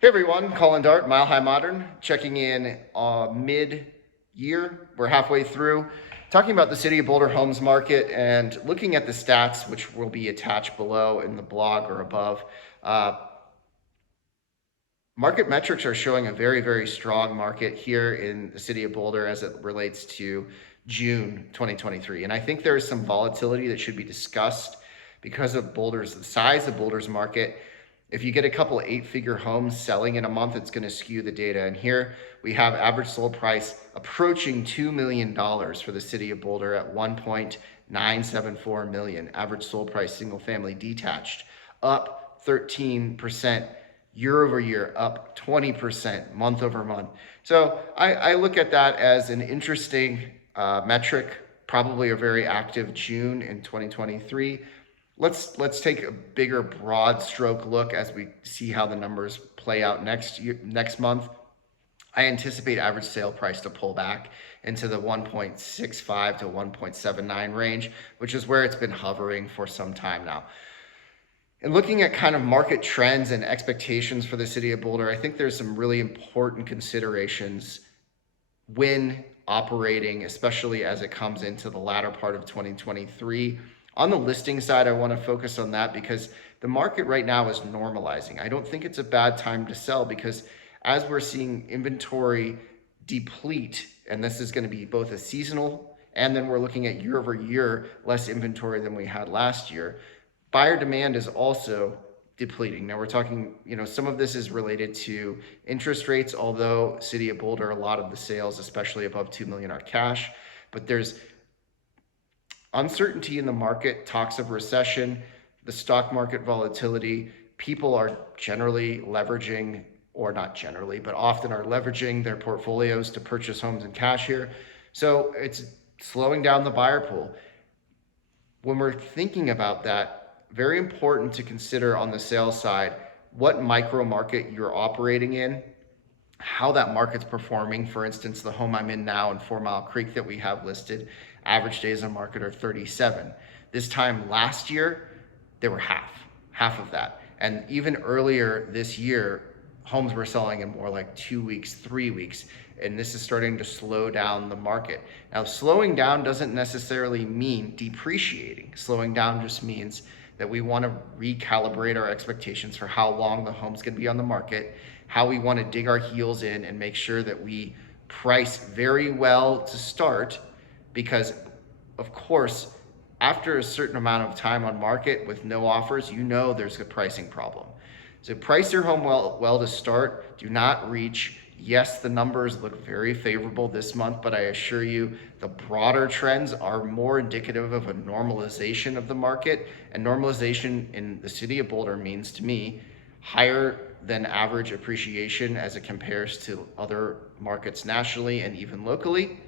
Hey everyone, Colin Dart, Mile High Modern, checking in mid-year. We're halfway through, talking about the City of Boulder homes market and looking at the stats, which will be attached below in the blog or above. Market metrics are showing a very, very strong market here in the City of Boulder as it relates to June 2023. And I think there is some volatility that should be discussed because of the size of Boulder's market. If you get a couple 8-figure homes selling in a month, it's going to skew the data. And here we have average sold price approaching $2 million for the City of Boulder at 1.974 million. Average sold price single family detached up 13% year over year, up 20% month over month. So I look at that as an interesting metric, probably a very active June in 2023. Let's take a bigger broad stroke look as we see how the numbers play out next month. I anticipate average sale price to pull back into the 1.65 to 1.79 range, which is where it's been hovering for some time now. And looking at kind of market trends and expectations for the City of Boulder, I think there's some really important considerations when operating, especially as it comes into the latter part of 2023. On the listing side, I want to focus on that because the market right now is normalizing. I don't think it's a bad time to sell because as we're seeing inventory deplete, and this is going to be both a seasonal and then we're looking at year over year less inventory than we had last year. Buyer demand is also depleting. Now we're talking, some of this is related to interest rates, although City of Boulder, a lot of the sales, especially above 2 million, are cash, but there's uncertainty in the market, talks of recession, the stock market volatility. People are generally leveraging, or not generally, but often are leveraging their portfolios to purchase homes in cash here. So it's slowing down the buyer pool. When we're thinking about that, very important to consider on the sales side, what micro market you're operating in, how that market's performing. For instance, the home I'm in now in 4 Mile Creek that we have listed, average days on market are 37. This time last year, they were half of that. And even earlier this year, homes were selling in more like 2 weeks, 3 weeks. And this is starting to slow down the market. Now, slowing down doesn't necessarily mean depreciating. Slowing down just means that we want to recalibrate our expectations for how long the home's going to be on the market, how we want to dig our heels in and make sure that we price very well to start, because of course, after a certain amount of time on market with no offers, there's a pricing problem. So price your home well to start. Do not reach. Yes, the numbers look very favorable this month, but I assure you the broader trends are more indicative of a normalization of the market. And normalization in the City of Boulder means to me higher than average appreciation as it compares to other markets nationally and even locally.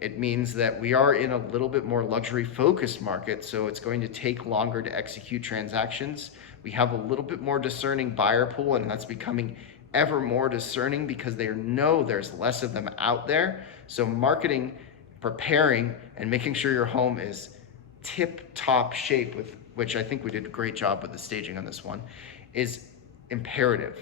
It means that we are in a little bit more luxury focused market, so it's going to take longer to execute transactions. We have a little bit more discerning buyer pool, and that's becoming ever more discerning because they know there's less of them out there. So marketing, preparing, and making sure your home is tip-top shape, with which I think we did a great job with the staging on this one, is imperative.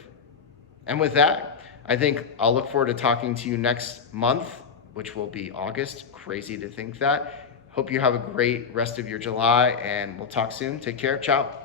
And with that, I think I'll look forward to talking to you next month, which will be August. Crazy to think that. Hope you have a great rest of your July, and we'll talk soon. Take care. Ciao.